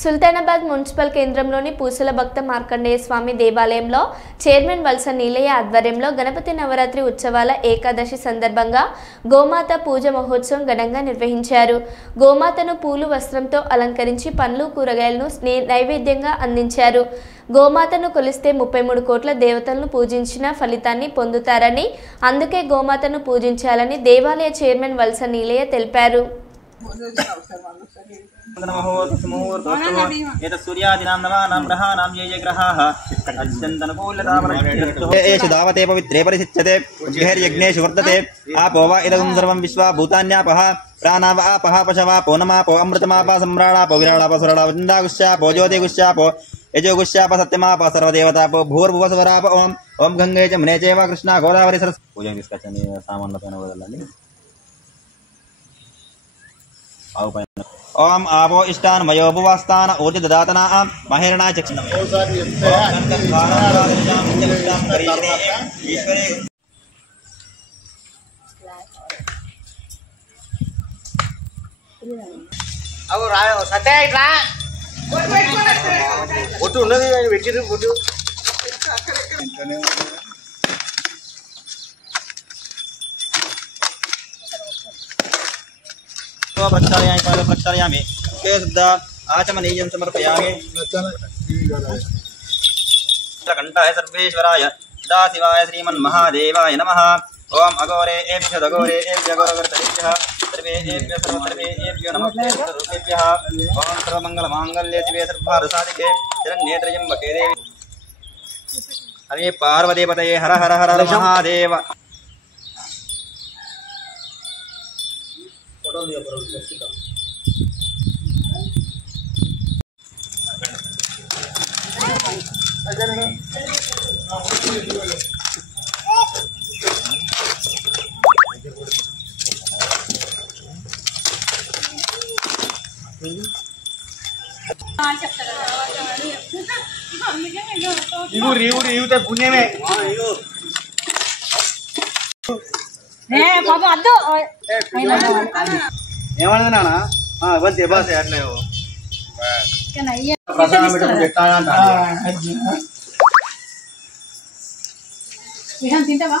Sultanabad municipal కేంద్రంలోని పూసల భక్త మార్కండేయ స్వామి దేవాలయంలో చైర్మన్ వల్స నీలయ్య ఆధ్వర్యంలో గణపతి నవరాత్రి ఉత్సవాల ఏకాదశి సందర్భంగా గోమాత పూజ మహోత్సవం ఘనంగా నిర్వహించారు. గోమాతను పూలు వస్త్రంతో అలంకరించి పండ్లు కూరగాయలను నైవేద్యంగా అందించారు. గోమాతను కొలిస్తే 33 కోట్ల దేవతలను పూజించిన ఫలితాన్ని పొందుతారని, అందుకే గోమాతను పూజించాలని దేవాలయ చైర్మన్ వల్స నీలయ్య తెలిపారు. दावते पवित्रे परिशिच्यते यज्ञेषु वर्तते आपो वा इदं सर्वं विश्वा भूतान्यापः प्राणाव आपः पशवापो नमापो अमृतमाप सम्राणापो विराणाप सुराणाप चन्द्रागुष्यापो ज्योतिगुष्यापो यजोगुष्याप सत्यमाप सर्वदेवतापो भूर्भुवस्वराप ओम ओम गंगे च मुने चैव कृष्णा गोदावरी सरस्वती पूजा తీసుకొచ్చని సామాన్లపైన వదలండి. ओम आपो इष्टान मयो भुवास्तान ऊर्ज ददातना महेरणा चक्षण अब सत्य इट्ला फोटो ఉన్నది వెచ్చిరు फोटो प्रक्षालयामि शुद्ध आचमनीयं समर्पयामि. कंठाय सर्वेश्वराय सदाशिवाय श्रीमन्महादेवाय नमः. ओम अघोरे एभ्यो दघोरे एभ्यो घोरगर्तभ्यः सर्वेभ्यो सर्वसर्वेभ्यो नमस्ते सर्वेभ्यः. ओम सर्वमंगलमांगल्ये शिवे सर्वार्थसाधिके शरण्ये त्र्यंबके देवी हरे पार्वतीपतये हर हर हर हर महादेव. పుణ్యమే ఏమన్నది నాన్న బస్ బస్ అట్లే ప్రసాదం తింటావా